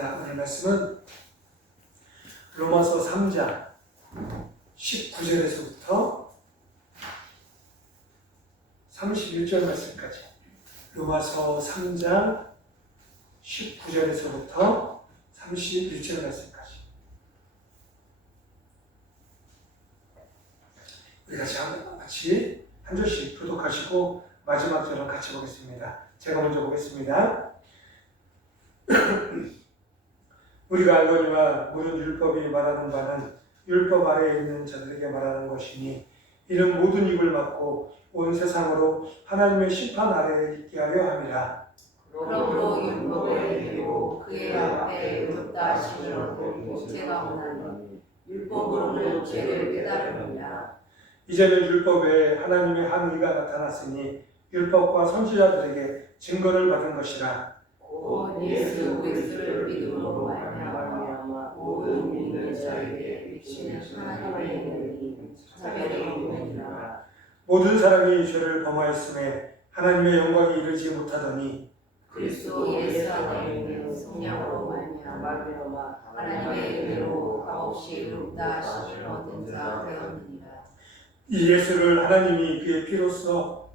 합니다. 오늘 말씀은 로마서 3장 19절에서부터 31절 말씀까지, 로마서 3장 19절에서부터 31절 말씀까지 우리 같이 한 절씩 교독하시고 마지막 절은 같이 보겠습니다. 제가 먼저 보겠습니다. 우리가 알거니와 모든 율법이 말하는 바는 율법 아래에 있는 자들에게 말하는 것이니 이는 모든 입을 막고 온 세상으로 하나님의 심판 아래에 있게 하려 함이라. 그러므로 율법을 이기고 그의 앞에 의롭다 하심을 얻고 죄가 없나니 율법으로는 죄를 깨달음이라. 이제는 율법에 하나님의 한 의가 나타났으니 율법과 선지자들에게 증거를 받은 것이라. 곧 예수 그리스도를 믿음으로 말미암아 모든 믿는 자에게 미치는 하나님의 은혜니 차별이 없느니라. 모든 사람이 죄를 범하였음에 하나님의 영광이 이르지 못하더니 그리스도 예수 안에 있는 성령으로 말미암아 하나님의 은혜로 값없이 의롭다 하심을 얻은 자 되었느니라. 이 예수를 하나님이 그의 피로써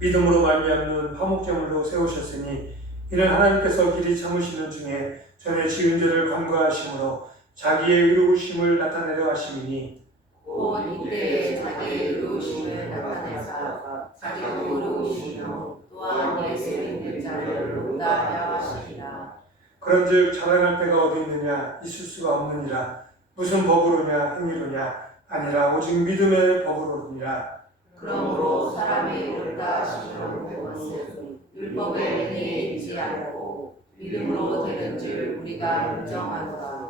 믿음으로 말미암는 화목제물로 세우셨으니 이는 하나님께서 길이 참으시는 중에 전에 지은 죄를 간과하심으로 자기의 의로우심을 나타내려 하심이니 곧 이때에 자기의 의로우심을 나타내사 자기도 의로우시며 또한 예수 믿는 자를 의롭다 하려 하시니라. 그런즉 자랑할 때가 어디 있느냐? 있을 수가 없느니라. 무슨 법으로냐? 행위로냐? 아니라 오직 믿음의 법으로니라. 그러므로 사람이 의롭다 하심을 얻는 것은 율법의 은혜에 있지 않고 믿음으로 되는 줄 우리가 인정하노라.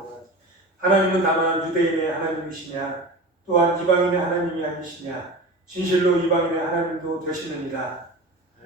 하나님은 다만 유대인의 하나님이시냐? 또한 이방인의 하나님이 아니시냐? 진실로 이방인의 하나님도 되시느니라.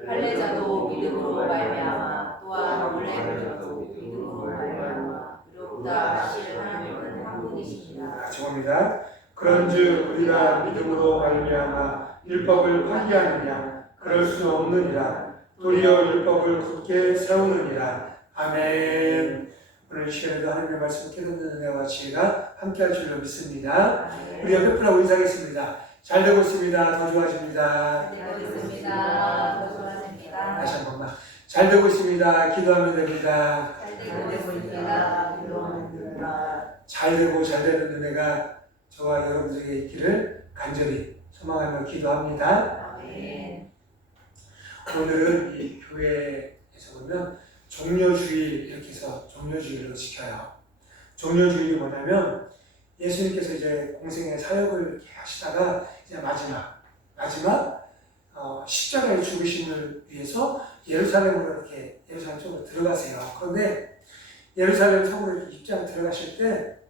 할례자도 믿음으로 말미암아 또한 물레자도 믿음으로 말미암아 의롭다 하실 하나님은 한 분이시니라. 같이 봅니다. 그런즉 우리가 믿음으로 말미암아 율법을 파기하느냐? 그럴 수 없느니라. 도리어 율법을 굳게 세우느니라. 아멘. 오늘 이 시간에도 하나님의 말씀 깨닫는 은혜와 지혜가 함께할 줄로 믿습니다. 우리 옆에 분하고 인사하겠습니다. 잘 되고 있습니다. 더 좋아집니다. 잘 되고 있습니다. 더 좋아집니다. 다시 한 번만. 잘 되고 있습니다. 기도하면 됩니다. 잘 되고 있습니다. 기도하면 됩니다. 잘 되고 잘 되는 은혜가 저와 여러분들에게 있기를 간절히 소망하며 기도합니다. 아멘. 오늘은 이 교회에서 보면 종려주일 이렇게 해서 종려주일로 지켜요. 종려주일이 뭐냐면 예수님께서 이제 공생의 사역을 이렇게 하시다가 이제 마지막 십자가의 죽으심을 위해서 예루살렘으로 이렇게 예루살렘 쪽으로 들어가세요. 그런데 예루살렘 성으로 이렇게 입장 들어가실 때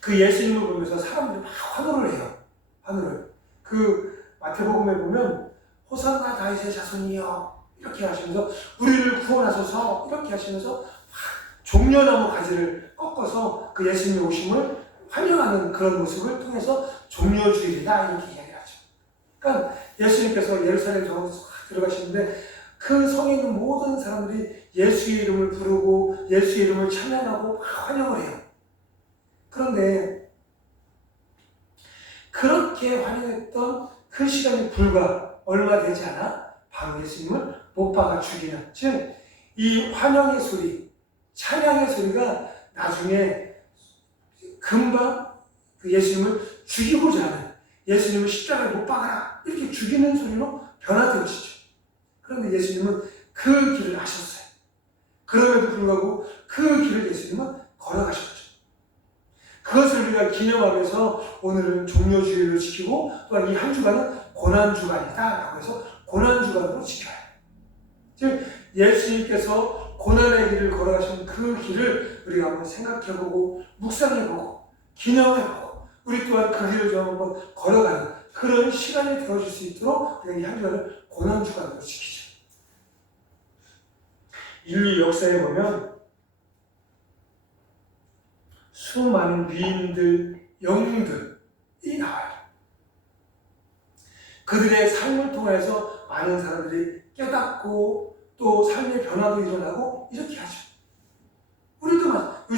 그 예수님을 보면서 사람들이 막 환호를 해요. 환호를. 그 마태복음에 보면 호산나 다윗의 자손이여 이렇게 하시면서 우리를 구원하소서 이렇게 하시면서 종려나무 가지를 꺾어서 그 예수님의 오심을 환영하는 그런 모습을 통해서 종려주일이다 이렇게 이야기하죠. 그러니까 예수님께서 예루살렘 성으로 들어가시는데 그 성에 있는 모든 사람들이 예수의 이름을 부르고 예수의 이름을 찬양하고 환영을 해요. 그런데 그렇게 환영했던 그 시간이 불과 얼마 되지 않아 바로 예수님을 못 박아 죽이는, 즉 이 환영의 소리, 찬양의 소리가 나중에 금방 그 예수님을 죽이고자 하는, 예수님을 십자가에 못 박아라 이렇게 죽이는 소리로 변화되어지죠. 그런데 예수님은 그 길을 아셨어요. 그럼에도 불구하고 그 길을 예수님은 걸어가셨죠. 그것을 우리가 기념하면서 오늘은 종려주일을 지키고 또한 이 한 주간은 고난주간이다 라고 해서 고난주간으로 지켜요. 즉 예수님께서 고난의 길을 걸어가신 그 길을 우리가 한번 생각해보고 묵상해보고 기념해보고 우리 또한 그 길을 좀 한번 걸어가는 그런 시간이 되어줄 수 있도록 우리가 이 한 주간을 고난주간으로 지키죠. 인류 역사에 보면 수많은 위인들, 영웅들이 나와요. 그들의 삶을 통해서 많은 사람들이 깨닫고 또 삶의 변화도 일어나고 이렇게 하죠.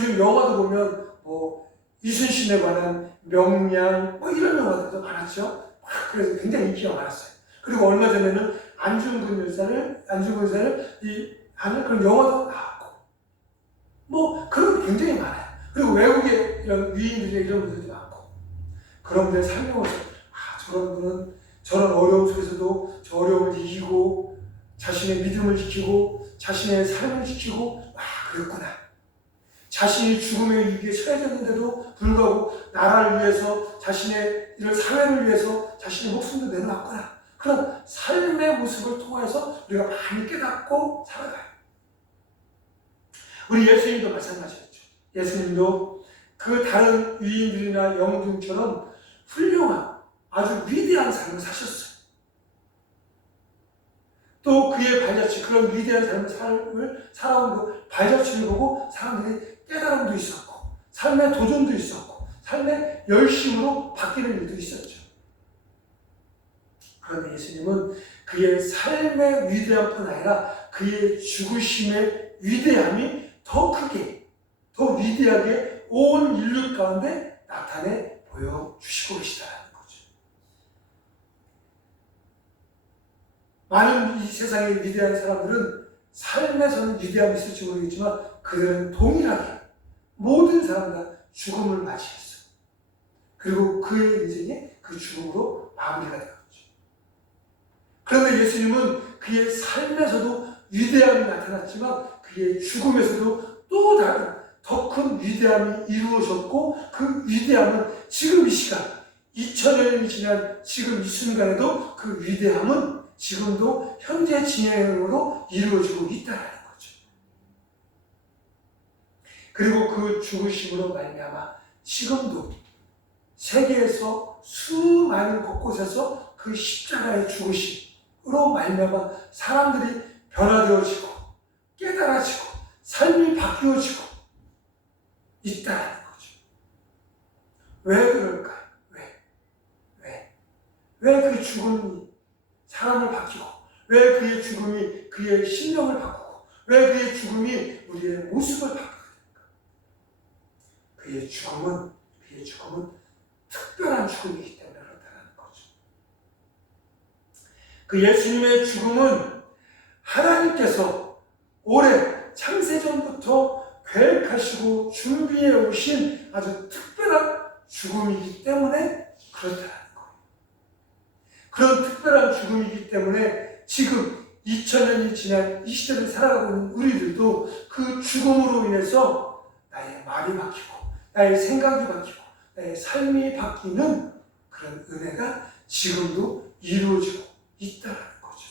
요즘 영화도 보면 뭐 이순신에 관한 명량 뭐 이런 영화들도 많았죠. 그래서 굉장히 인기가 많았어요. 그리고 얼마 전에는 안중근 의사를 이 하는 그런 영화도 나왔고 뭐 그런 게 굉장히 많아요. 그리고 외국의 이런 위인들의 이런 분들도 많고 그런 분들 설명해서 저런 분은 저런 어려움 속에서도 저 어려움을 이기고 자신의 믿음을 지키고 자신의 삶을 지키고 그랬구나. 자신이 죽음의 위기에 처해졌는데도 불구하고 나라를 위해서 자신의 이런 사회를 위해서 자신의 목숨도 내놓았구나. 그런 삶의 모습을 통해서 우리가 많이 깨닫고 살아가요. 우리 예수님도 마찬가지였죠. 예수님도 그 다른 위인들이나 영웅들처럼 훌륭한 아주 위대한 삶을 사셨어요. 또 그의 발자취, 그런 위대한 삶을 살아온 그 발자취를 보고 사람들이 깨달음도 있었고 삶의 도전도 있었고 삶의 열심으로 바뀌는 일도 있었죠. 그런데 예수님은 그의 삶의 위대함뿐 아니라 그의 죽으심의 위대함이 더 크게, 더 위대하게 온 인류 가운데 나타내 보여주시고 계시다는 거죠. 많은 이 세상의 위대한 사람들은 삶에서는 위대함이 있을지 모르겠지만 그들은 동일하게 모든 사람 다 죽음을 맞이했어요. 그리고 그의 인생이 그 죽음으로 마무리가 되었죠. 그런데 예수님은 그의 삶에서도 위대함이 나타났지만 그의 죽음에서도 또 다른 더 큰 위대함이 이루어졌고 그 위대함은 지금 이 시간 2000년이 지난 지금 이 순간에도 그 위대함은 지금도 현재 진행으로 이루어지고 있다는 거죠. 그리고 그 죽으심으로 말미암아 지금도 세계에서 수많은 곳곳에서 그 십자가의 죽으심으로 말미암아 사람들이 변화되어지고 깨달아지고 삶이 바뀌어지고 있다는 거죠. 왜 그럴까요? 왜 그 죽음이 사람을 바뀌고 왜 그의 죽음이 그의 신령을 바꾸고 왜 그의 죽음이 우리의 모습을 바꾸게 될까? 그의 죽음은 특별한 죽음이기 때문에 그렇다는 거죠. 그 예수님의 죽음은 하나님께서 오래 창세전부터 계획하시고 준비해 오신 아주 특별한 죽음이기 때문에 그렇다는 거예요. 그런 특별한 죽음이기 때문에 지금 2000년이 지난 이 시대를 살아가고 있는 우리들도 그 죽음으로 인해서 나의 말이 바뀌고 나의 생각이 바뀌고 나의 삶이 바뀌는 그런 은혜가 지금도 이루어지고 있다는 거죠.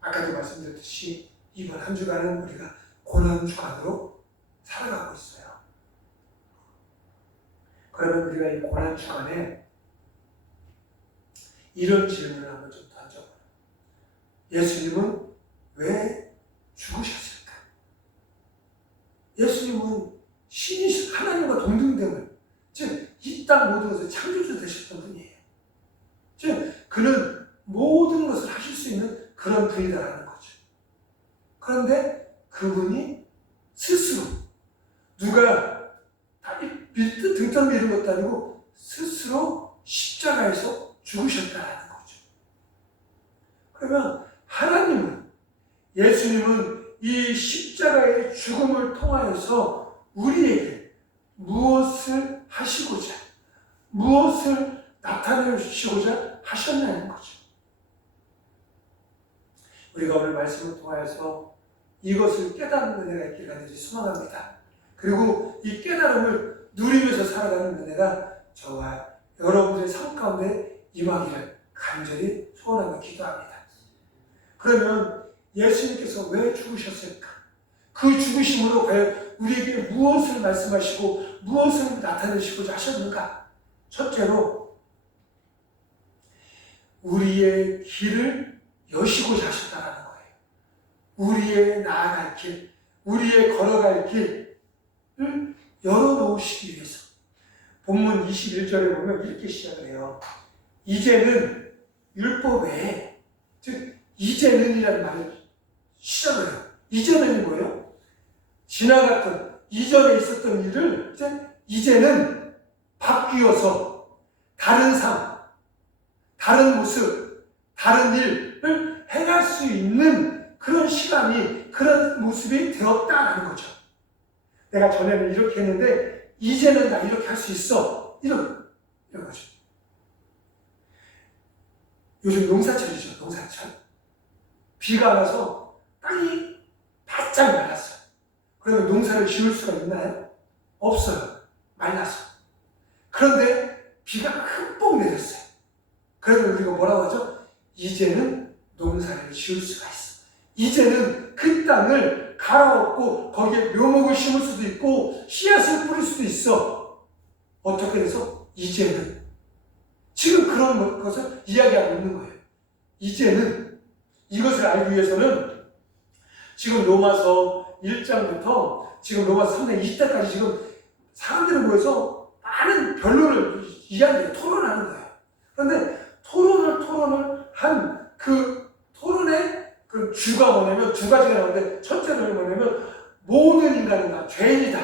아까도 말씀드렸듯이 이번 한 주간은 우리가 고난주간으로 살아가고 있어요. 그러면 우리가 이 고난주간에 이런 질문을 한번 좀 던져봐요. 예수님은 왜 죽으셨을까? 예수님은 신이신 하나님과 동등됨을, 즉 이 땅 모든 것을 창조주 되셨던 분이에요. 즉 그는 모든 것을 하실 수 있는 그런 분이다라는 거죠. 그런데 그분이 스스로 누가 등떠 미는 것도 아니고 스스로 십자가에서 죽으셨다라는 거죠. 그러면 하나님은, 예수님은 이 십자가의 죽음을 통하여서 우리에게 무엇을 하시고자, 무엇을 나타내시고자 하셨냐는 거죠. 우리가 오늘 말씀을 통하여서 이것을 깨닫는 은혜가 있기를 간절히 소망합니다. 그리고 이 깨달음을 누리면서 살아가는 은혜가 저와 여러분들의 삶 가운데 임하기를 간절히 소원하며 기도합니다. 그러면 예수님께서 왜 죽으셨을까? 그 죽으심으로 과연 우리에게 무엇을 말씀하시고 무엇을 나타내시고자 하셨는가? 첫째로 우리의 길을 여시고자 하셨다는 거예요. 우리의 나아갈 길, 우리의 걸어갈 길을 열어놓으시기 위해서. 본문 21절에 보면 이렇게 시작을 해요. 이제는 율법 외에, 즉 이제는이라는 말을 시작을 해요. 이제는이 뭐예요? 지나갔던 이전에 있었던 일을 이제는 바뀌어서 다른 삶, 다른 모습, 다른 일을 행할 수 있는 그런 시간이, 그런 모습이 되었다라는 거죠. 내가 전에는 이렇게 했는데 이제는 나 이렇게 할 수 있어. 이런 거죠. 요즘 농사철이죠. 농사철. 비가 와서 땅이 바짝 말랐어요. 그러면 농사를 지을 수가 있나요? 없어요. 말라서. 그런데 비가 흠뻑 내렸어요. 그래서 우리가 뭐라고 하죠? 이제는 농사를 지을 수가 있어. 이제는 그 땅을 갈아엎고 거기에 묘목을 심을 수도 있고 씨앗을 뿌릴 수도 있어. 어떻게 해서? 이제는. 지금 그런 것을 이야기하고 있는 거예요. 이제는. 이것을 알기 위해서는 지금 로마서 1장부터 지금 로마서 3장 20장까지 지금 사람들이 모여서 많은 변론을 이야기해요. 토론하는 거예요. 그런데 토론을 한 그 토론의 그 주가 뭐냐면, 두 가지가 나오는데, 첫째는 뭐냐면 모든 인간은 다 죄인이다.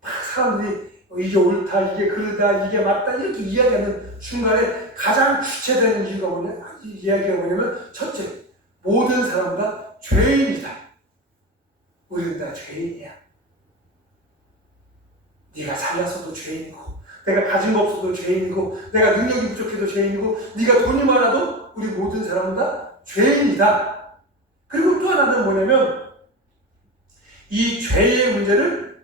막 사람들이 이게 옳다, 이게 그르다, 이게 맞다 이렇게 이야기하는 중간에 가장 주체되는 이야기가 뭐냐면, 첫째, 모든 사람 다 죄인이다. 우리는 다 죄인이야. 네가 살려서도 죄인이고, 내가 가진 거 없어도 죄인이고, 내가 능력이 부족해도 죄인이고, 네가 돈이 많아도 우리 모든 사람은 다 죄인이다. 그리고 또 하나는 뭐냐면, 이 죄의 문제를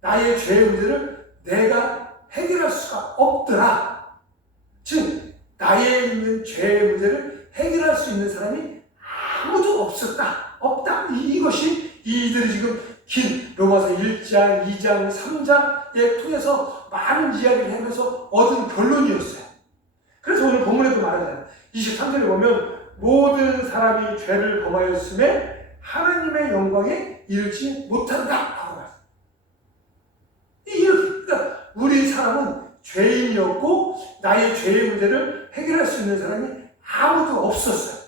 나의 죄의 문제를 내가 해결할 수가 없더라. 즉, 나의 있는 죄의 문제를 해결할 수 있는 사람이 아무도 없다. 이것이 이들이 지금 긴 로마서 1장, 2장, 3장에 통해서 많은 이야기를 하면서 얻은 결론이었어요. 그래서 오늘 본문에도 말하잖아요. 23절에 보면 모든 사람이 죄를 범하였음에 하나님의 영광에 이르지 못한다 하고 말해요. 그러니까 우리 사람은 죄인이었고 나의 죄의 문제를 해결할 수 있는 사람이 아무도 없었어요.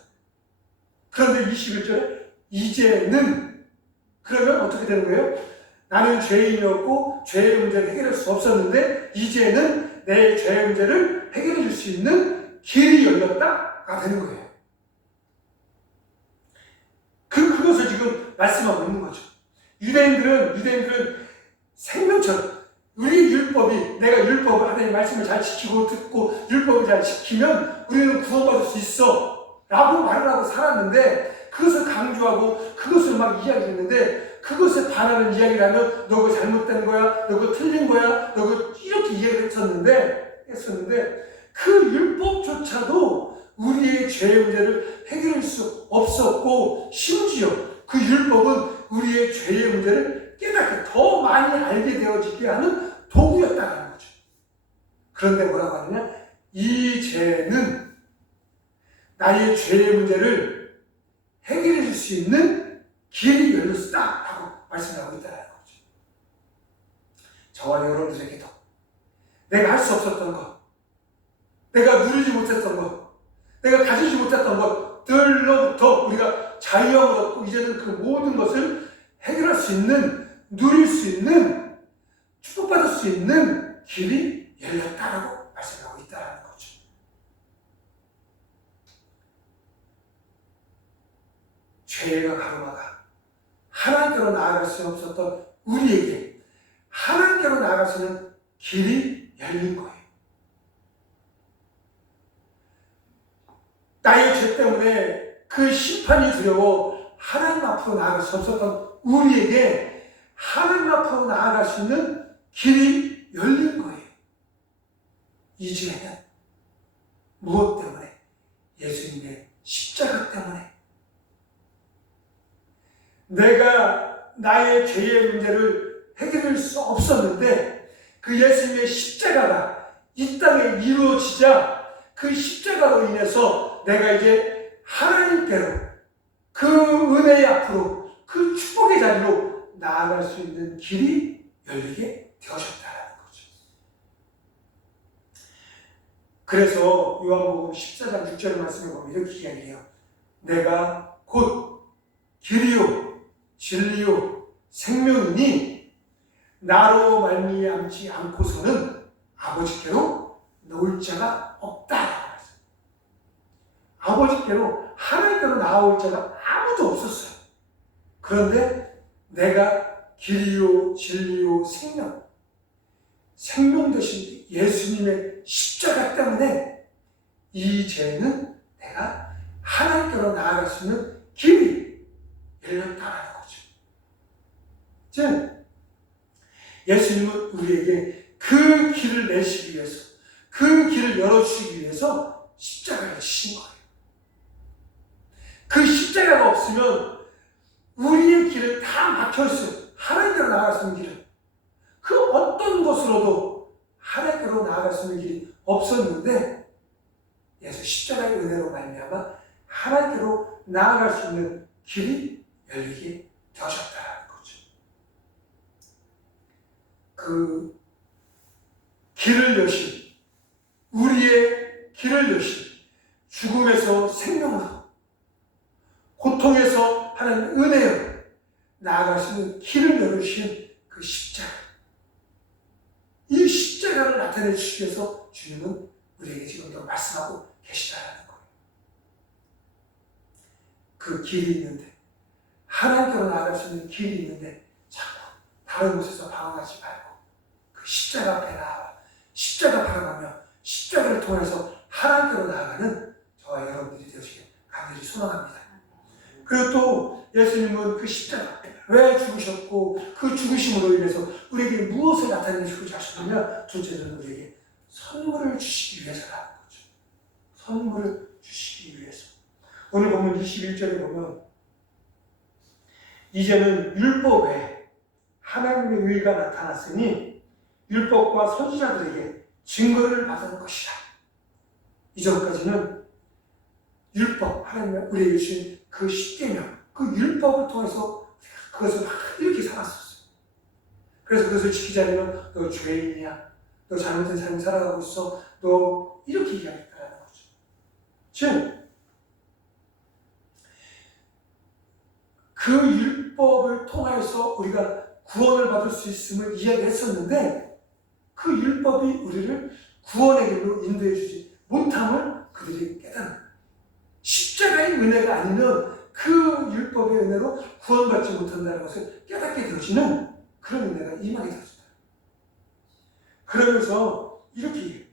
그런데 21절에 이제는, 그러면 어떻게 되는 거예요? 나는 죄인이었고 죄의 문제를 해결할 수 없었는데 이제는 내 죄의 문제를 해결해 줄 수 있는 길이 열렸다가 되는 거예요. 그것을 지금 말씀하고 있는 거죠. 유대인들은 생명처럼 우리 율법이, 내가 율법을, 하나님의 말씀을 잘 지키고 듣고 율법을 잘 지키면 우리는 구원받을 수 있어 라고 말을 하고 살았는데, 그것을 강조하고 그것을 막 이야기했는데, 그것에 반하는 이야기를 하면 너 그거 잘못된 거야, 너 그거 틀린 거야, 너 그거 이렇게 이야기를 했었는데 그 율법조차도 우리의 죄의 문제를 해결할 수 없었고, 심지어 그 율법은 우리의 죄의 문제를 깨닫게 더 많이 알게 되어지게 하는 도구였다는 거죠. 그런데 뭐라고 하느냐? 이 죄는 나의 죄의 문제를 해결해 줄 수 있는 길이 열렸다 하고 말씀하고 있다는 거죠. 저와 여러분들에게도 내가 할 수 없었던 것, 내가 누리지 못했던 것, 내가 가지지 못했던 것들로부터 우리가 자유함을 얻고 이제는 그 모든 것을 해결할 수 있는, 누릴 수 있는, 축복받을 수 있는 길이 열렸다라고 말씀하고 있다는 거죠. 죄가 가로막아 하나님께로 나아갈 수 없었던 우리에게 하나님께로 나아갈 수 있는 길이 열린 거예요. 나의 죄 때문에 그 심판이 두려워 하나님 앞으로 나아갈 수 없었던 우리에게 하나님 앞으로 나아갈 수 있는 길이 열린 거예요. 이제는 무엇 때문에? 예수님의 십자가 때문에. 내가 나의 죄의 문제를 해결할 수 없었는데 그 예수님의 십자가가 이 땅에 이루어지자 그 십자가로 인해서 내가 이제 하나님께로, 그 은혜의 앞으로, 그 축복의 자리로 나아갈 수 있는 길이 열리게 되어졌다는 거죠. 그래서 요한복음 14장 6절 말씀에 보면 이렇게 이야기해요. 내가 곧 길이요 진리요 생명이니 나로 말미암지 않고서는 아버지께로 나올 자가 없다. 아버지께로 하나님께로 나올 자가 아무도 없었어요. 그런데 내가 길이요 진리요 생명 되신 예수님의 십자가 때문에 이제는 내가 하나님께로 나아갈 수 있는 길이 열렸다는 거죠. 즉 예수님은 우리에게 그 길을 내시기 위해서, 그 길을 열어주시기 위해서 십자가를 지신 거예요. 그 십자가가 없으면 우리의 길은 다 막혀있어요. 하나님께로 나아갈 수 있는 길은. 그 어떤 것으로도 하나님께로 나아갈 수 있는 길이 없었는데 예수 십자가의 은혜로 말미암아 하나님께로 나아갈 수 있는 길이 열리게 되어졌다는 거죠. 그 길을 여신, 우리의 길을 여신, 죽음에서 생명으로, 고통에서 하나님 은혜로 나아갈 수 있는 길을 열어주신 그 십자가. 이 십자가를 나타내 주시기 위해서 주님은 우리에게 지금도 말씀하고 계시다는 거예요. 그 길이 있는데, 하나님께로 나아갈 수 있는 길이 있는데 자꾸 다른 곳에서 방황하지 말고 그 십자가 앞에 나와 십자가 바라보며 십자가를 통해서 하나님께로 나아가는 저와 여러분들이 되시길 간절히 소망합니다. 그리고 또 예수님은 그 십자가 왜 죽으셨고 그 죽으심으로 인해서 우리에게 무엇을 나타내시고 하셨느냐? 둘째는 우리에게 선물을 주시기 위해서라는 거죠. 선물을 주시기 위해서. 오늘 보면 21절에 보면 이제는 율법 외에 하나님의 의가 나타났으니 율법과 선지자들에게 증거를 받은 것이다. 이전까지는 율법, 하나님의 우리에게 주신 그 십계명, 그 율법을 통해서 그것을 막 이렇게 살았었어요. 그래서 그것을 지키지 않으면 너 죄인이야, 너 잘못된 삶을 살아가고 있어, 너 이렇게 이야기했다는 거죠. 즉 그 율법을 통해서 우리가 구원을 받을 수 있음을 이야기했었는데 그 율법이 우리를 구원의 길로 인도해 주지 못함을 그들이 깨닫는 거예요. 십자가의 은혜가 아니면 그 율법의 은혜로 구원받지 못한다는 것을 깨닫게 되어지는 그런 은혜가 임하게 되었습니다. 그러면서 이렇게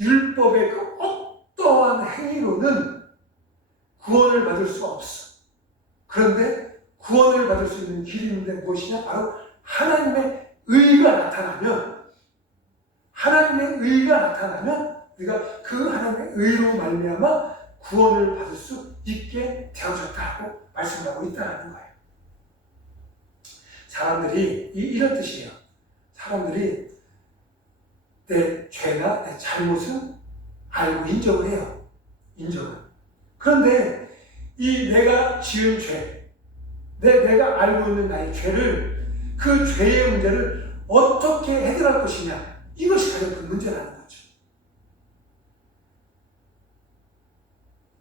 율법의 그 어떠한 행위로는 구원을 받을 수 없어. 그런데 구원을 받을 수 있는 길이 있는데 무엇이냐? 바로 하나님의 의가 나타나면, 하나님의 의가 나타나면 우리가 그 하나님의 의로 말미암아 구원을 받을 수 있게 되어졌다고 말씀하고 있다는 거예요. 사람들이 이런 뜻이에요. 사람들이 내 죄나 내 잘못은 알고 인정을 해요. 인정을. 그런데 이 내가 지은 죄, 내가 알고 있는 나의 죄를, 그 죄의 문제를 어떻게 해결할 것이냐, 이것이 가장 큰 문제라는 거죠.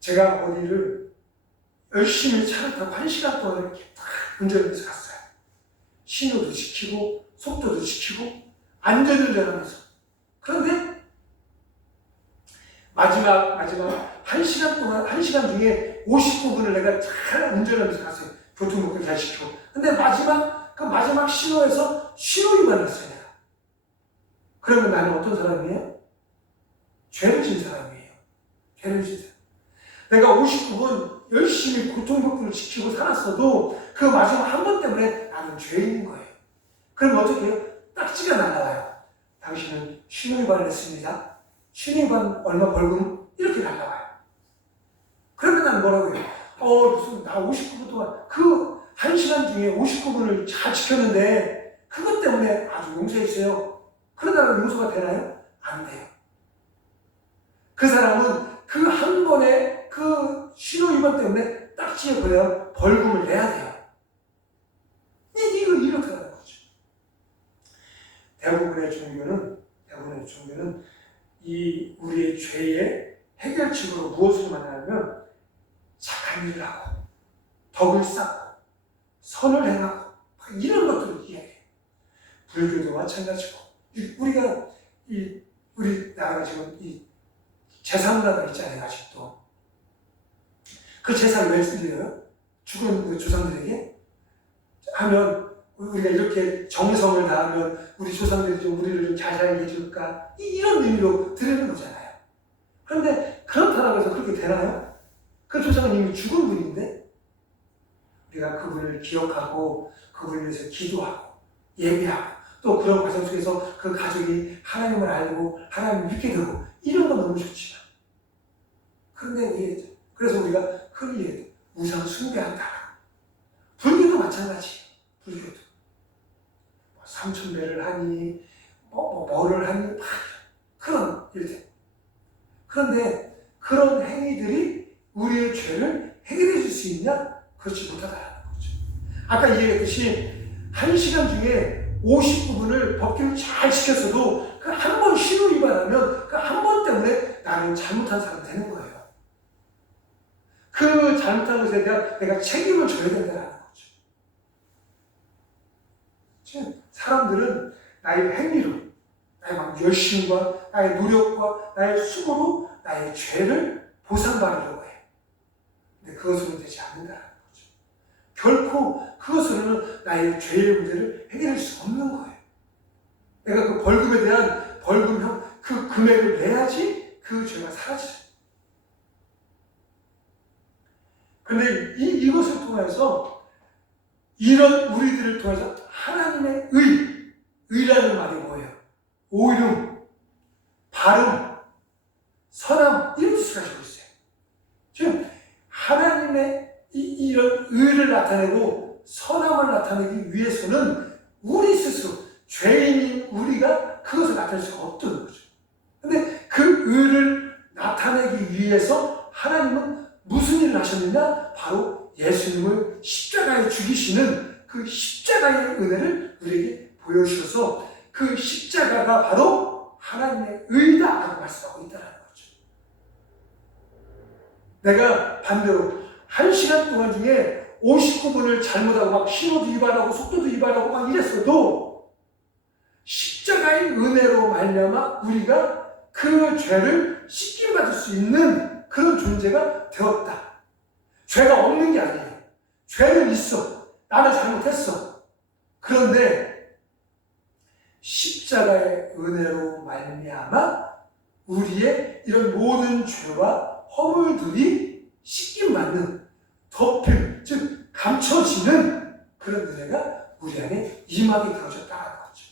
제가 어디를 열심히 차를 타고 1시간 동안 이렇게 딱 운전해서 갔어요. 신호도 지키고 속도도 지키고 안전운전하면서. 그런데 마지막 1시간 동안, 1시간 중에 59분을 내가 잘 운전하면서 갔어요. 교통법도 잘 지키고. 근데 그 마지막 신호에서 신호 위반을 했어요, 내가. 그러면 나는 어떤 사람이에요? 죄를 진 사람이에요. 죄를 진 사람. 내가 59분 열심히 교통법규를 지키고 살았어도 그 마지막 한 번 때문에 나는 죄인인 거예요. 그럼 어떻게 해요? 딱지가 날라와요. 당신은 신호 위반을 했습니다. 신호 위반 얼마 벌금? 이렇게 날라와요. 그러면 난 뭐라고 해요? 무슨 나 59분 동안 그 1시간 중에 59분을 잘 지켰는데 그것 때문에 아주 용서했어요. 그러다가 용서가 되나요? 안 돼요. 그 사람은 그 한 번의 그 신호 위반 때문에 딱지에 걸려 벌금을 내야 돼요. 이렇게 하는 거죠. 대부분의 종교는 이 우리의 죄의 해결책으로 무엇을 말하냐면 착한 일을 하고 덕을 쌓고 선을 행하고 이런 것들을 이야기해요. 불교도 마찬가지고 우리가 우리나라가 지금 이 제사문화가 있잖아요. 아직도 그 제사를 왜 드려요? 죽은 우리 조상들에게 하면 우리가 이렇게 정성을 다하면 우리 조상들이 좀 우리를 좀 잘 살게 해줄까 이런 의미로 드리는 거잖아요. 그런데 그렇다고 해서 그렇게 되나요? 그 조상은 이미 죽은 분인데 우리가 그분을 기억하고 그분을 위해서 기도하고 예배하고 또 그런 과정 속에서 그 가족이 하나님을 알고 하나님을 믿게 되고 이런 건 너무 좋지만 그런데 그래서 우리가 흔히 우상 숭배한다. 불교도 마찬가지예요. 불교도 삼천배를 하니 뭐를 하니 그런 일들. 그런데 그런 행위들이 우리의 죄를 해결해 줄 수 있냐? 그렇지 못하다라는 거죠. 아까 이야기했듯이 1시간 중에 59분을 법규를 잘 지켰어도 그 한 번 신호 위반하면 그 한 번 때문에 나는 잘못한 사람 되는 거예요. 그 잘못한 것에 대한 내가 책임을 져야 된다는 거죠. 지금 사람들은 나의 행위로, 나의 막 열심과 나의 노력과 나의 수고로 나의 죄를 보상받으려고 해. 근데 그것으로는 되지 않는다는 거죠. 결코 그것으로는 나의 죄의 문제를 해결할 수 없는 거예요. 내가 그 벌금에 대한 벌금형 그 금액을 내야지 그 죄가 사라져요. 그런데 이것을 통해서 이런 우리들을 통해서 하나님의 의라는 말이 뭐예요? 오름, 바름, 선함 이런 뜻을 가지고 있어요. 지금 하나님의 이런 의를 나타내고 선함을 나타내기 위해서는 우리 스스로 죄인인 우리가 그것을 나타낼 수가 없다는 거죠. 그런데 그 의를 나타내기 위해서 하나님은 무슨 일을 하셨느냐? 바로 예수님을 십자가에 죽이시는 그 십자가의 은혜를 우리에게 보여주셔서 그 십자가가 바로 하나님의 의다라고 말씀하고 있다는 거죠. 내가 반대로 1시간 동안 중에 59분을 잘못하고 막 신호도 위반하고 속도도 위반하고 막 이랬어도 십자가의 은혜로 말미암아 우리가 그 죄를 씻김받을 수 있는 그런 존재가 되었다. 죄가 없는 게 아니에요. 죄는 있어. 나는 잘못했어. 그런데 십자가의 은혜로 말미암아 우리의 이런 모든 죄와 허물들이 씻김받는 덮임, 즉 감춰지는 그런 은혜가 우리 안에 임하게 되어졌다는 거죠.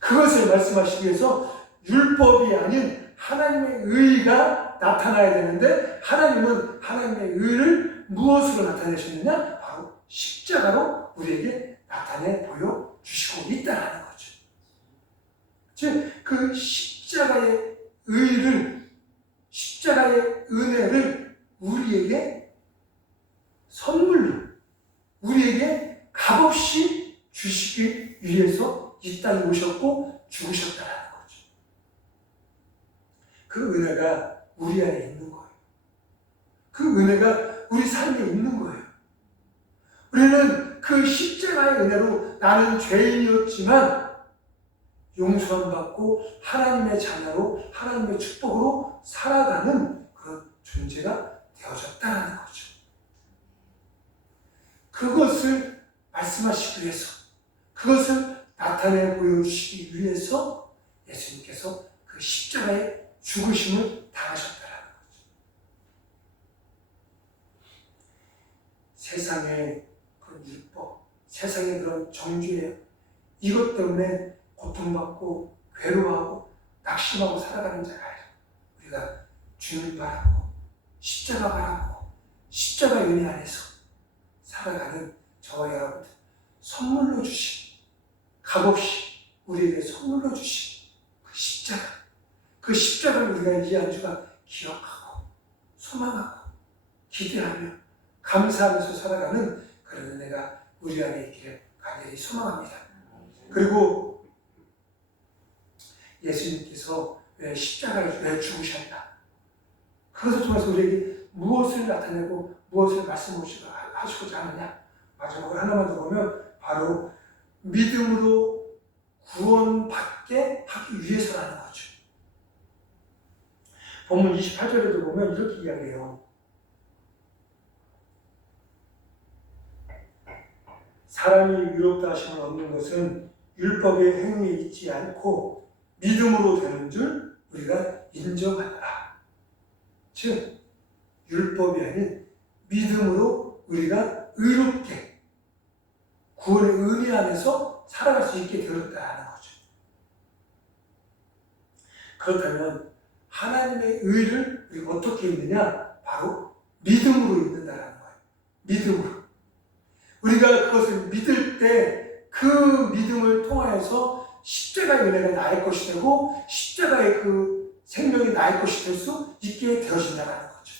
그것을 말씀하시기 위해서 율법이 아닌 하나님의 의가 나타나야 되는데 하나님은 하나님의 의를 무엇으로 나타내셨느냐? 바로 십자가로 우리에게 나타내 보여주시고 있다는 거죠. 즉, 그 십자가의 의를, 십자가의 은혜를 우리에게 선물로, 우리에게 값없이 주시기 위해서 이 땅에 오셨고 죽으셨다는 거죠. 그 은혜가 우리 안에 있는 거예요. 그 은혜가 우리 삶에 있는 거예요. 우리는 그 십자가의 은혜로 나는 죄인이었지만 용서함 받고 하나님의 자녀로 하나님의 축복으로 살아가는 그런 존재가 되어졌다는 거죠. 그것을 말씀하시기 위해서, 그것을 나타내 보여주시기 위해서 예수님께서 그 십자가의 죽으심을 당하셨다는 거죠. 세상의 그런 율법, 세상의 그런 정죄, 이것 때문에 고통받고 괴로워하고 낙심하고 살아가는 자가 아니라 우리가 주님을 바라고 십자가 바라고 십자가 은혜 안에서 살아가는 저와 여러분들 선물로 주신, 값없이 우리에게 선물로 주신 그 십자가를 우리가 이 한 주간 기억하고 소망하고 기대하며 감사하면서 살아가는 그런 은혜가 우리 안에 있기를 간절히 소망합니다. 그리고 예수님께서 왜 십자가를 왜 죽으셨나? 그것을 통해서 우리에게 무엇을 나타내고 무엇을 말씀하시고자 하느냐? 마지막으로 하나만 더 보면 바로 믿음으로 구원받게 하기 위해서라는 거죠. 본문 28절에도 보면 이렇게 이야기해요. 사람이 의롭다 하심을 얻는 것은 율법의 행위에 있지 않고 믿음으로 되는 줄 우리가 인정하노라. 즉 율법이 아닌 믿음으로 우리가 의롭게 구원의 은혜 안에서 살아갈 수 있게 되었다는 거죠. 그렇다면 하나님의 의를 우리가 어떻게 입느냐? 바로 믿음으로 입는다는 거예요. 믿음으로. 우리가 그것을 믿을 때 그 믿음을 통하여서 십자가의 은혜가 나의 것이 되고 십자가의 그 생명이 나의 것이 될 수 있게 되어진다는 거죠.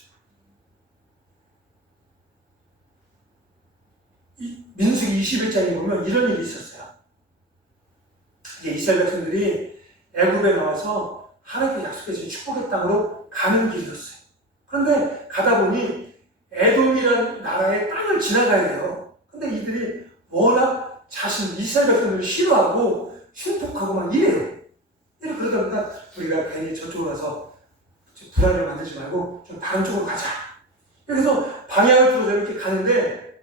민수기 21장에 보면 이런 일이 있었어요. 이제 이스라엘 백성들이 애굽에 나와서 하나님께 약속해준 축복의 땅으로 가는 길이었어요. 그런데 가다 보니 에돔이라는 나라의 땅을 지나가야 돼요. 근데 이들이 워낙 이스라엘 백성들을 싫어하고 흉폭하고 막 이래요. 그러다 보니까 우리가 괜히 저쪽으로 가서 불안을 만들지 말고 좀 다른 쪽으로 가자. 그래서 방향을 틀어서 이렇게 가는데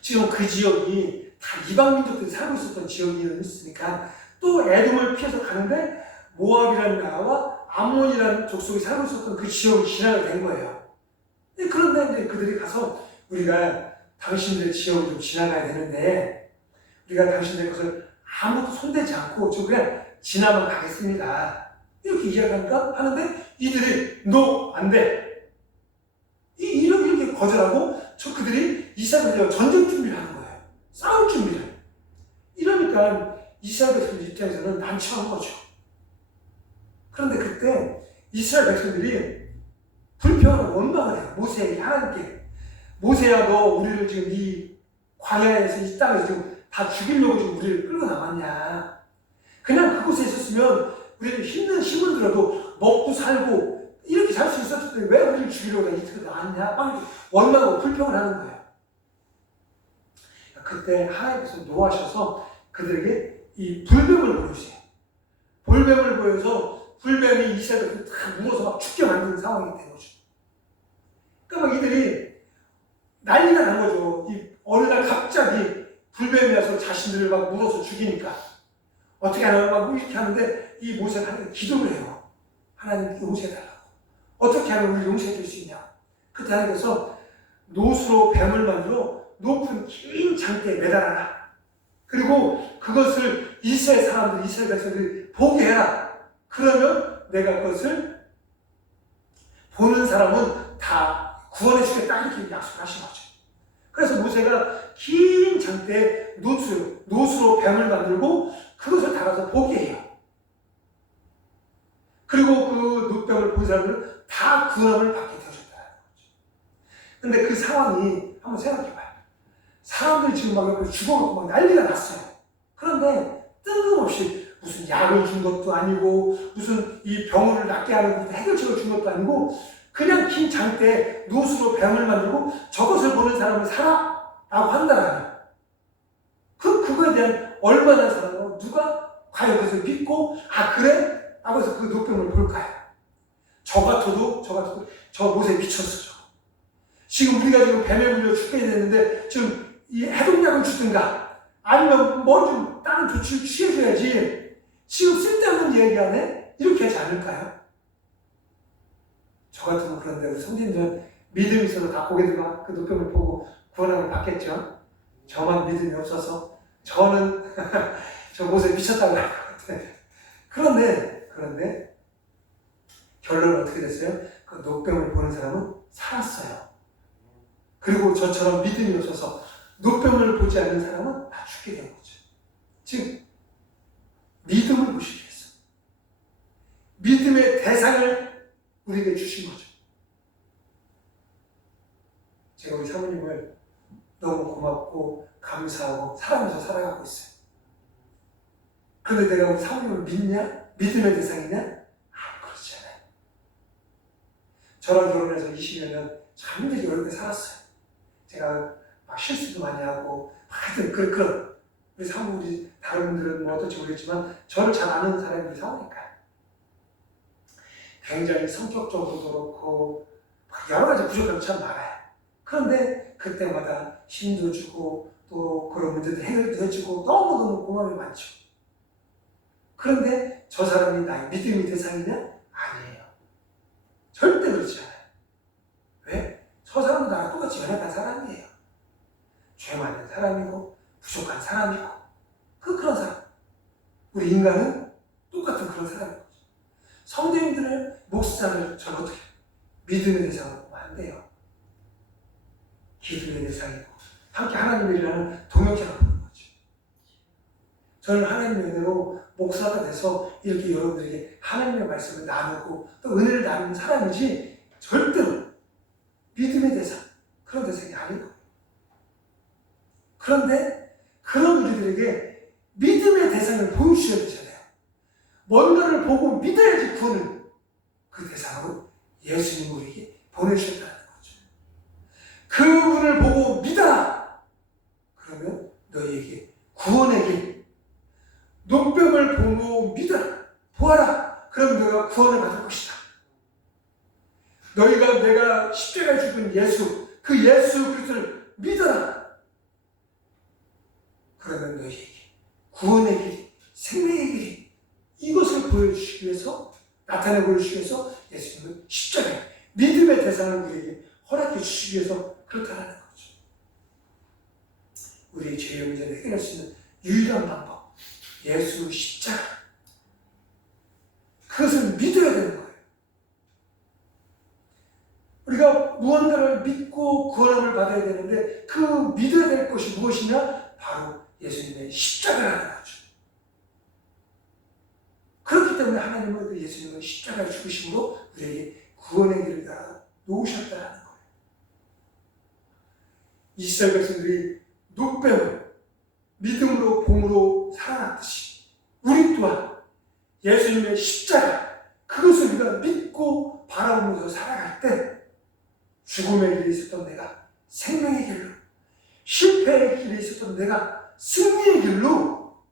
지금 그 지역이 다 이방 민족들이 살고 있었던 지역이었으니까 또 에돔을 피해서 가는데 모압이라는 나라와 암몬이라는 족속이 살고 있었던 그 지역을 지나게 된 거예요. 그런데 이제 그들이 가서 우리가 당신들 지역을 좀 지나가야 되는데 우리가 당신들 것을 아무것도 손대지 않고 저 그냥 지나만 가겠습니다. 이렇게 이야기하니까 하는데 이들이 너 안 돼. 이렇게 거절하고 그들이 이스라엘 전쟁 준비를 하는 거예요. 싸울 준비를. 이러니까 이스라엘 백성들 입장에서는 난처한 거죠. 그런데 그때 이스라엘 백성들이 불평하고 원망을 해요. 모세에게, 하나님께. 모세야, 너 우리를 지금 이 광야에서 이 땅에서 지금 다 죽이려고 지금 우리를 끌고 나왔냐. 그냥 그곳에 있었으면 우리는 힘은 들어도 먹고 살고 이렇게 살 수 있었을 때 왜 우리를 죽이려고 이렇게 나왔냐. 막 원망하고 불평을 하는 거예요. 그때 하나님께서 노하셔서 그들에게 이 불뱀을 보여주세요. 불뱀을 보여서 불뱀이 이스라엘을 다 물어서 막 죽게 만드는 상황이 된 거죠. 그러니까 막 이들이 난리가 난 거죠. 어느 날 갑자기 불뱀이 와서 자신들을 막 물어서 죽이니까 어떻게 하나 막 이렇게 하는데 이 모세가 하나님께 기도를 해요. 하나님 용서해달라고. 어떻게 하면 우리 용서해줄 수 있냐. 그때 하나님께서 노수로 뱀을 만들어 높은 긴 장대에 매달아라. 그리고 그것을 이스라엘 백성들이 보게 해라. 그러면 내가 그것을 보는 사람은 다 구원해주겠다. 이렇게 약속하신 거죠. 그래서 모세가 긴 장대에 노수로 뱀을 만들고 그것을 달아서 보게 해요. 그리고 그 노뱀을 본 사람들은 다 구원을 받게 되어졌다는 거죠. 근데 그 상황이 한번 생각해봐요. 사람들이 지금 막 옆에 죽어갖고 막 난리가 났어요. 그런데 뜬금없이 무슨 약을 준 것도 아니고 무슨 이 병을 낫게 하는 해결책을 준 것도 아니고 그냥 긴 장대에 노수로 뱀을 만들고 저것을 보는 사람을 사라! 라고 한다라면 그거에 대한 얼마나 사람은 누가 과연 그것을 믿고 그래? 라고 해서 그 노뱀을 볼까요? 저 같아도 저 모세에 미쳤어. 지금 우리가 지금 뱀에 물려 죽게 됐는데 지금 이 해독약을 주든가 아니면 뭐 좀 다른 조치를 취해줘야지 지금 쓸데없는 얘기하네? 이렇게 하지 않을까요? 저 같으면 그런데 우리 성진들은 믿음이 있어서 다 고개 들고 그 노뱀을 보고 구원함을 받겠죠. 저만 믿음이 없어서 저는 저 모세에 미쳤다고 할 것 같아요. 그런데 결론은 어떻게 됐어요? 그 노뱀을 보는 사람은 살았어요. 그리고 저처럼 믿음이 없어서 노뱀을 보지 않는 사람은 다 죽게 된 거죠. 즉 믿음을 보시기 위해서 믿음의 대상을 우리에게 주신 거죠. 제가 우리 사모님을 너무 고맙고 감사하고 사랑해서 살아가고 있어요. 그런데 내가 우리 사모님을 믿냐? 믿음의 대상이냐? 그렇지 않아요. 저랑 결혼해서 20여 년 참 힘들게 오래 살았어요. 제가 막 실수도 많이 하고 하여튼 그런 우리 사모 우리 다른 분들은 뭐 어떨지 모르겠지만 저를 잘 아는 사람이 사모니까 굉장히 성격적으로도 그렇고 여러 가지 부족함이 참 많아요. 그런데 그때마다 힘도 주고 또 그런 문제들 해결도 해주고 너무너무 고마움이 많죠. 그런데 저 사람이 나의 믿음의 대상이냐? 아니에요. 절대 그렇지 않아요. 왜? 저 사람도 나랑 똑같이 연약한 사람이에요. 죄 많은 사람이고 부족한 사람이고 그런 사람. 우리 인간은 똑같은 그런 사람인 거죠. 성도님들의 목사를 저는 어떻게 믿음의 대상으로 보면 안 돼요. 기도의 대상이고 함께 하나님의 일하는 동역자라고 보는 거죠. 저는 하나님의 은혜로 목사가 돼서 이렇게 여러분들에게 하나님의 말씀을 나누고 또 은혜를 나누는 사람이지 절대로 믿음의 대상, 그런 대상이 아닌 거예요. 그런데 그런 우리들에게 믿음의 대상을 보여주셔야 되잖아요. 뭔가를 보고 믿어야지 구원을 그 대상으로 예수님 우리에게 보내주셨다는 거죠. 그분을 보고 믿어라! 그러면 너희에게 구원의 길, 눈병을 보고 믿어라! 보아라! 그럼 너희가 구원을 받을 것이다. 너희가 내가 십자가에 죽은 예수, 그 예수 그리스도를 믿어라! 그러면 너희에게 구원의 길, 생명의 길이 이것을 보여주시기 위해서 나타내 보여주시기 위해서 예수님은 십자가에 믿음의 대상을 우리에게 허락해 주시기 위해서 그렇다는 거죠. 우리의 죄의 문제를 해결할 수 있는 유일한 방법, 예수 십자가. 그것을 믿어야 되는 거예요. 우리가 무언가를 믿고 구원함을 받아야 되는데 그 믿어야 될 것이 무엇이냐? 바로 예수님의 십자가라는 거죠. 그렇기 때문에 하나님은 그 예수님의 십자가를 죽으심으로 우리에게 구원의 길을 다 놓으셨다는 거예요. 이스라엘 백성들이 눕뱀을 믿음으로 봄으로 살아났듯이 우리 또한 예수님의 십자가 그것을 우리가 믿고 바라보면서 살아갈 때 죽음의 길에 있었던 내가 생명의 길로, 실패의 길에 있었던 내가 승리의 길로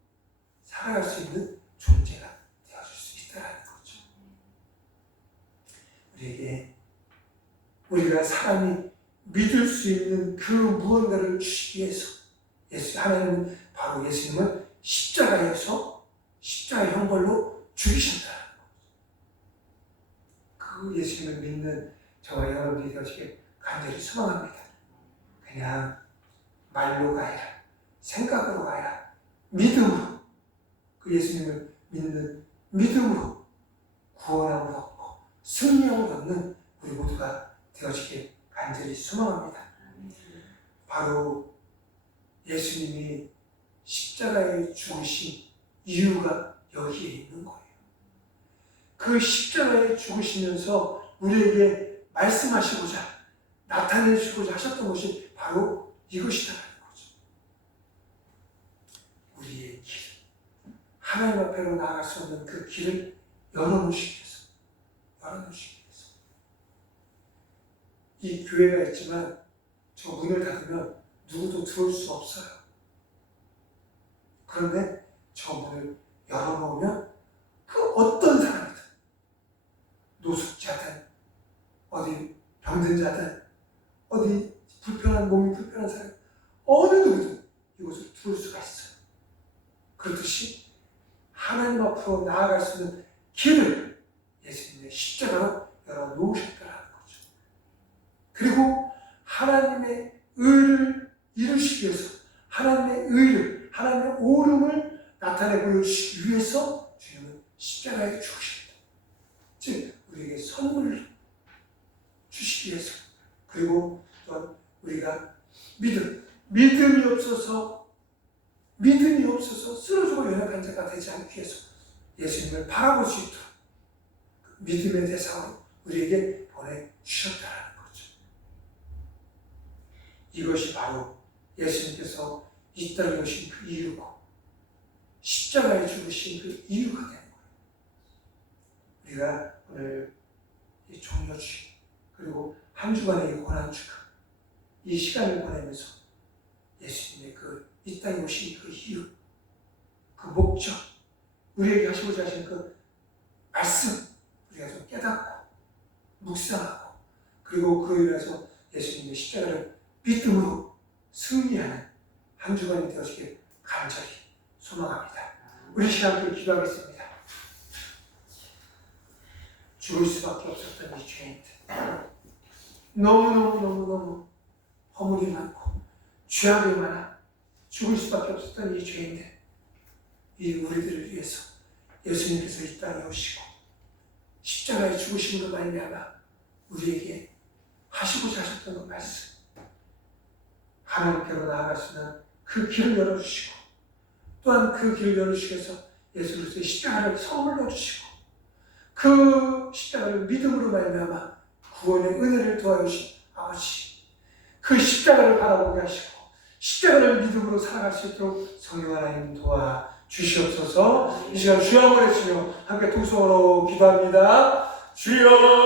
살아갈 수 있는 존재가 되어줄 수 있다는 거죠. 우리에게 우리가 사람이 믿을 수 있는 그 무언가를 주시기 위해서 하나님은 바로 예수님을 십자가에서 십자가의 형벌로 죽이셨다는 거죠. 그 예수님을 믿는 저와 여러분들이 되시길 간절히 소망합니다. 그냥 말로가 아니라 생각으로가 아니라 믿음으로 그 예수님을 믿는 믿음으로 구원함을 얻고 승리함을 얻는 우리 모두가 되어지길 간절히 소망합니다. 바로 예수님이 십자가에 죽으신 이유가 여기에 있는 거예요. 그 십자가에 죽으시면서 우리에게 말씀하시고자 나타내시고자 하셨던 것이 바로 이것이다라는 거죠. 우리의 길, 하나님 앞으로 나아갈 수 없는 그 길을 열어놓으시기 위해서 이 교회가 있지만 저 문을 닫으면 누구도 들어올 수 없어요. 그런데 저 문을 열어놓으면 그 어떤 사람이든 노숙자든 어디 병든 자든 어디 몸이 불편한 사람 어느 누구든 이곳을 들어올 수가 있어요. 그렇듯이 하나님 앞으로 나아갈 수 있는 길을 예수님의 십자가로 열어놓으셨다는 거죠. 그리고 하나님의 의를 이루시기 위해서 하나님의 의를, 하나님의 옳음을 나타내 보여주시기 위해서 주님은 십자가에 죽으셨다. 즉 우리에게 선물을 주시기 위해서, 그리고 또한 우리가 믿음이 없어서 쓰러지고 연약한 자가 되지 않기 위해서 예수님을 바라볼 수 있도록 믿음의 대상으로 우리에게 보내주셨다는 거죠. 이것이 바로 예수님께서 이 땅에 오신 그 이유고 십자가에 죽으신 그 이유가 되는 거예요. 우리가 오늘 이 종료주일 그리고 한 주간의 이 고난주간 이 시간을 보내면서 예수님의 그 이 땅에 오신 그 이유, 그 목적, 우리에게 하시고자 하신 그 말씀 우리가 좀 깨닫고 묵상하고 그리고 그 일에서 예수님의 십자가를 믿음으로 승리하는 한 주간이 되어지길 간절히 소망합니다. 우리 시간을 기도하겠습니다. 죽을 수밖에 없었던 이 죄인들, 너무 허물이 많고 죄악이 많아 죽을 수밖에 없었던 이 죄인들, 이 우리들을 위해서 예수님께서 이 땅에 오시고 십자가에 죽으심으로 말미암아 우리에게 하시고자 하셨던 그 말씀, 하나님께로 나아갈 수 있는 그 길을 열어주시고 또한 그 길을 열어주시기 위해서 예수 그리스도의 십자가를 선물로 주시고 그 십자가를 믿음으로 말미암아 구원의 은혜를 도와주신 아버지, 그 십자가를 바라보게 하시고 십자가를 믿음으로 살아갈 수 있도록 성령 하나님 도와 주시옵소서. 이 시간 주여 한번 외치며 함께 통성으로 기도합니다. 주여.